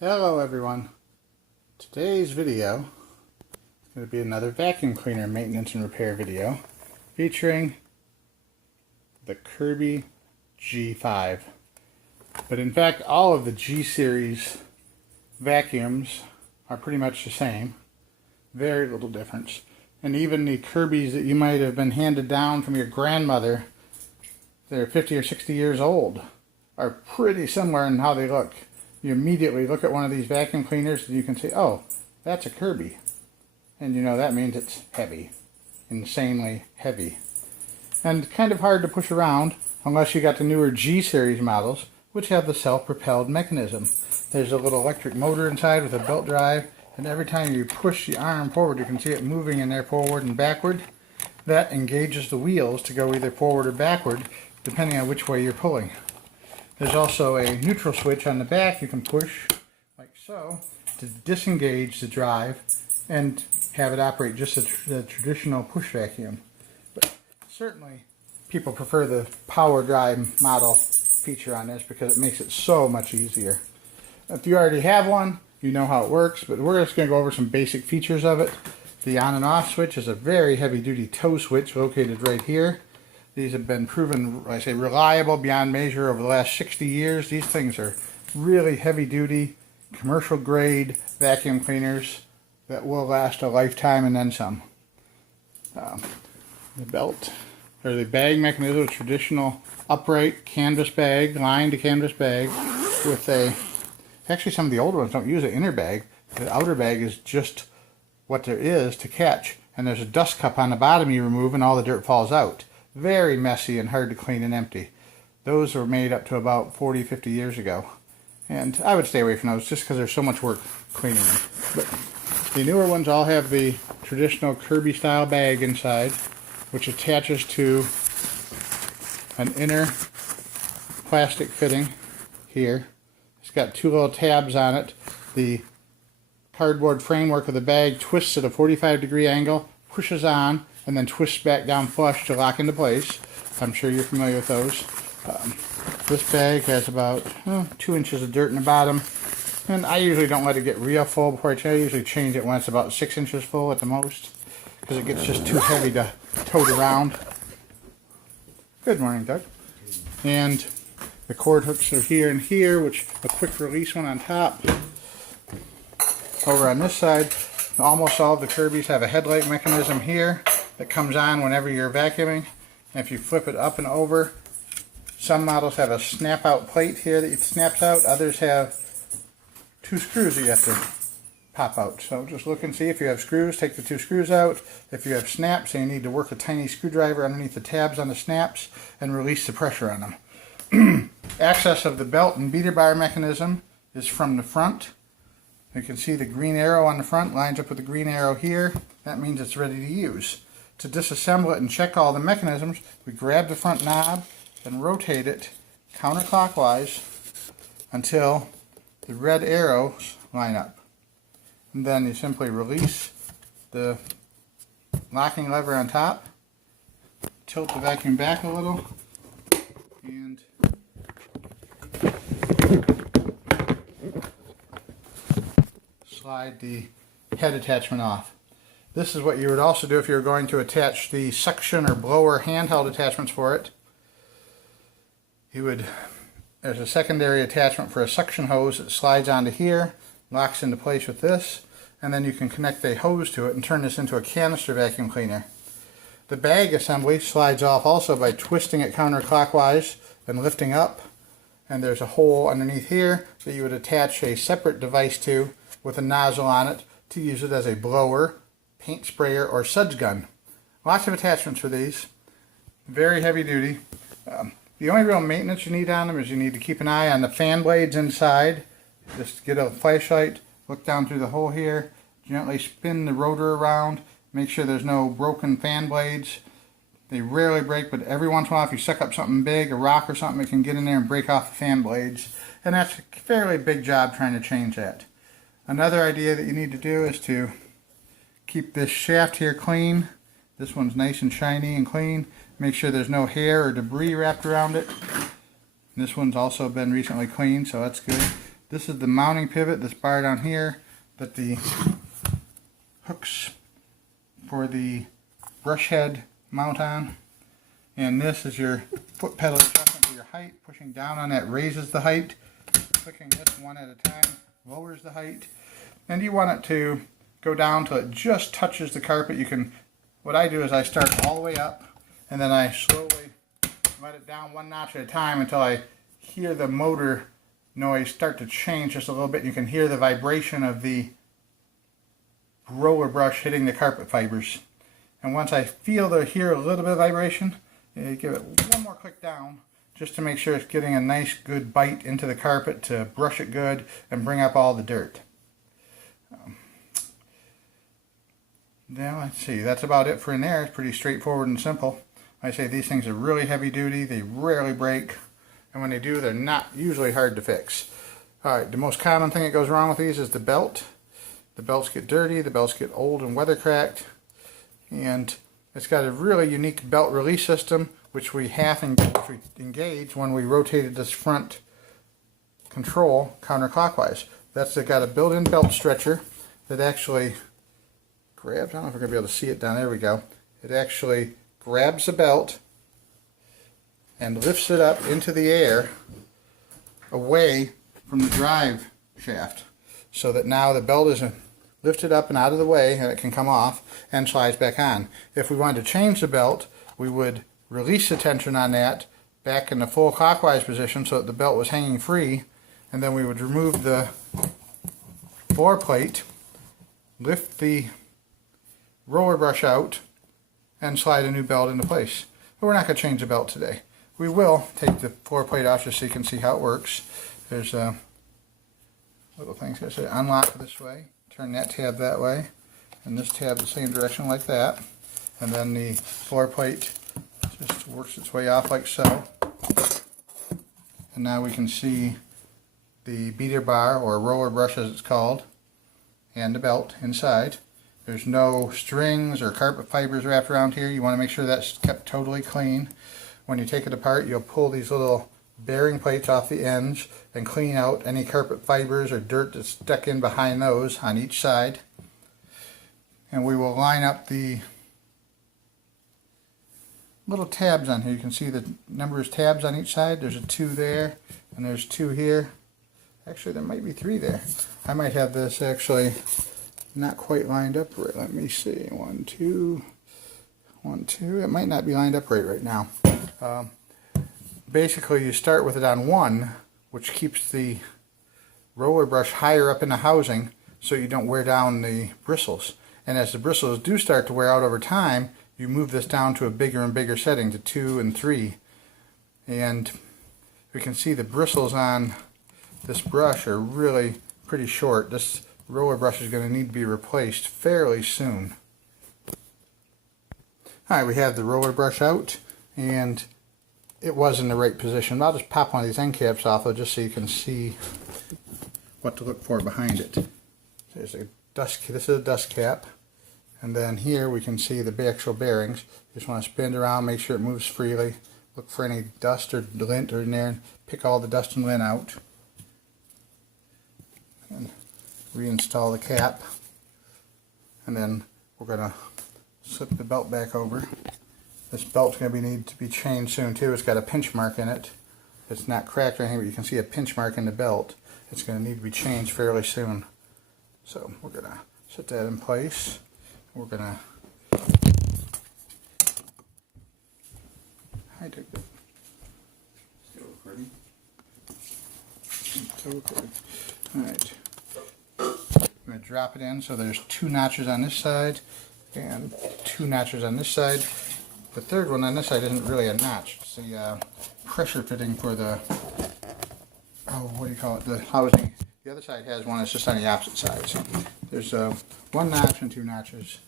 Hello everyone. Today's video is going to be another vacuum cleaner maintenance and repair video featuring the Kirby G5. But in fact, all of the G series vacuums are pretty much the same. Very little difference. And even the Kirbys that you might have been handed down from your grandmother, they're 50 or 60 years old, are pretty similar in how they look. You immediately look at one of these vacuum cleaners and you can say, oh, that's a Kirby. And you know that means it's heavy. Insanely heavy. And kind of hard to push around unless you got the newer G series models, which have the self-propelled mechanism. There's a little electric motor inside with a belt drive, and every time you push the arm forward, you can see it moving in there forward and backward. That engages the wheels to go either forward or backward, depending on which way you're pulling. There's also a neutral switch on the back you can push, like so, to disengage the drive and have it operate just as the traditional push vacuum. But certainly, people prefer the power drive model feature on this because it makes it so much easier. If you already have one, you know how it works, but we're just going to go over some basic features of it. The on and off switch is a very heavy-duty toe switch located right here. These have been proven, I say, reliable beyond measure over the last 60 years. These things are really heavy-duty, commercial-grade vacuum cleaners that will last a lifetime and then some. The belt, or the bag mechanism, a traditional upright canvas bag, lined canvas bag with a, actually some of the older ones don't use an inner bag. The outer bag is just what there is to catch. And there's a dust cup on the bottom you remove and all the dirt falls out. Very messy and hard to clean and empty. Those were made up to about 40, 50 years ago. And I would stay away from those just because there's so much work cleaning them. But the newer ones all have the traditional Kirby style bag inside, which attaches to an inner plastic fitting here. It's got two little tabs on it. The cardboard framework of the bag twists at a 45-degree angle, pushes on, and then twists back down flush to lock into place. I'm sure you're familiar with those. This bag has about 2 inches of dirt in the bottom, and I usually don't let it get real full before I change. I usually change it when it's about 6 inches full at the most, because it gets just too heavy to tote around. Good morning, Doug. And the cord hooks are here and here, which a quick release one on top. Over on this side, almost all of the Kirbys have a headlight mechanism here that comes on whenever you're vacuuming. And if you flip it up and over, some models have a snap out plate here that snaps out. Others have 2 screws that you have to pop out. So just look and see if you have screws, take the 2 screws out. If you have snaps, then you need to work a tiny screwdriver underneath the tabs on the snaps and release the pressure on them. Access of the belt and beater bar mechanism is from the front. You can see the green arrow on the front lines up with the green arrow here. That means it's ready to use. To disassemble it and check all the mechanisms, we grab the front knob and rotate it counterclockwise until the red arrows line up. And then you simply release the locking lever on top, tilt the vacuum back a little, and slide the head attachment off. This is what you would also do if you were going to attach the suction or blower handheld attachments for it. There's a secondary attachment for a suction hose that slides onto here, locks into place with this, and then you can connect a hose to it and turn this into a canister vacuum cleaner. The bag assembly slides off also by twisting it counterclockwise and lifting up, and there's a hole underneath here that you would attach a separate device to with a nozzle on it to use it as a blower, paint sprayer, or suds gun. Lots of attachments for these. Very heavy duty. The only real maintenance you need on them is you need to keep an eye on the fan blades inside. Just get a flashlight, look down through the hole here, gently spin the rotor around, make sure there's no broken fan blades. They rarely break, but every once in a while if you suck up something big, a rock or something, it can get in there and break off the fan blades. And that's a fairly big job trying to change that. Another idea that you need to do is to keep this shaft here clean. This one's nice and shiny and clean. Make sure there's no hair or debris wrapped around it. This one's also been recently cleaned, so that's good. This is the mounting pivot, this bar down here, that the hooks for the brush head mount on. And this is your foot pedal adjustment for your height. Pushing down on that raises the height. Clicking this one at a time lowers the height. And you want it to go down till it just touches the carpet. You can, what I do is I start all the way up and then I slowly let it down one notch at a time until I hear the motor noise start to change just a little bit. You can hear the vibration of the roller brush hitting the carpet fibers. And once I hear a little bit of vibration, you give it one more click down just to make sure it's getting a nice good bite into the carpet to brush it good and bring up all the dirt. Now let's see, that's about it for in there. It's pretty straightforward and simple. Like I say, these things are really heavy duty, they rarely break, and when they do, they're not usually hard to fix. Alright, the most common thing that goes wrong with these is the belt. The belts get dirty, the belts get old and weather cracked, and it's got a really unique belt release system, which we engaged when we rotated this front control counterclockwise. That's got a built-in belt stretcher that actually grabs, I don't know if we're going to be able to see it down there, we go. It actually grabs the belt and lifts it up into the air away from the drive shaft, so that now the belt is lifted up and out of the way and it can come off and slides back on. If we wanted to change the belt, we would release the tension on that back in the full clockwise position so that the belt was hanging free, and then we would remove the floor plate, lift the roller brush out, and slide a new belt into place. But we're not going to change the belt today. We will take the floor plate off just so you can see how it works. There's a little thing that says unlock this way, turn that tab that way, and this tab the same direction like that. And then the floor plate just works its way off like so. And now we can see the beater bar, or roller brush as it's called, and the belt inside. There's no strings or carpet fibers wrapped around here. You want to make sure that's kept totally clean. When you take it apart, you'll pull these little bearing plates off the ends and clean out any carpet fibers or dirt that's stuck in behind those on each side. And we will line up the little tabs on here. You can see the number of tabs on each side. There's a 2 there, and there's 2 here. Actually, there might be 3 there. I might have this actually not quite lined up right. Let me see. 1, 2, 1, 2. It might not be lined up right now. Basically, you start with it on 1, which keeps the roller brush higher up in the housing so you don't wear down the bristles. And as the bristles do start to wear out over time, you move this down to a bigger and bigger setting, to 2 and 3. And we can see the bristles on this brush are really pretty short. This roller brush is going to need to be replaced fairly soon. Alright, we have the roller brush out, and it was in the right position. I'll just pop one of these end caps off just so you can see what to look for behind it. There's a dust, this is a dust cap, and then here we can see the actual bearings. You just want to spin it around, make sure it moves freely, look for any dust or lint or in there, and pick all the dust and lint out. And reinstall the cap, and then we're going to slip the belt back over. This belt's going to need to be changed soon too. It's got a pinch mark in it. It's not cracked or anything, but you can see a pinch mark in the belt. It's going to need to be changed fairly soon. So we're going to set that in place. We're going to still recording. Still recording. All right. I'm going to drop it in, so there's 2 notches on this side and 2 notches on this side. The third one on this side isn't really a notch. It's the pressure fitting for the, what do you call it, the housing. The other side has one, it's just on the opposite side. So there's 1 notch and 2 notches.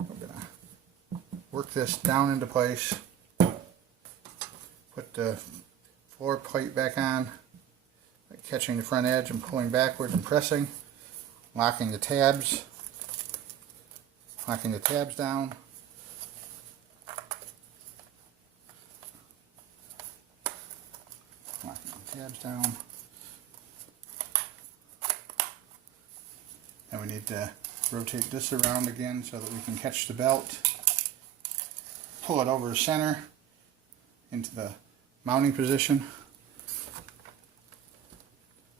We're going to work this down into place. Put the floor plate back on, like catching the front edge and pulling backwards and pressing. Locking the tabs down. Locking the tabs down. we need to rotate this around again so that we can catch the belt. Pull it over the center into the mounting position.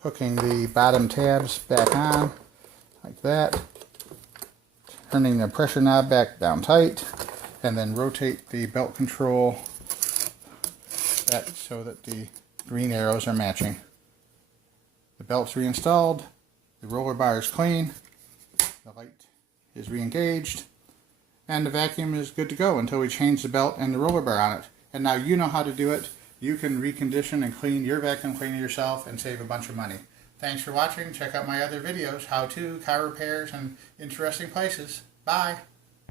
Hooking the bottom tabs back on like that. Turning the pressure knob back down tight. And then rotate the belt control back so that the green arrows are matching. The belt's reinstalled. The roller bar is clean. The light is re-engaged. And the vacuum is good to go until we change the belt and the roller bar on it. And now you know how to do it. You can recondition and clean your vacuum cleaner yourself and save a bunch of money. Thanks for watching. Check out my other videos, how-to, car repairs, and interesting places. Bye!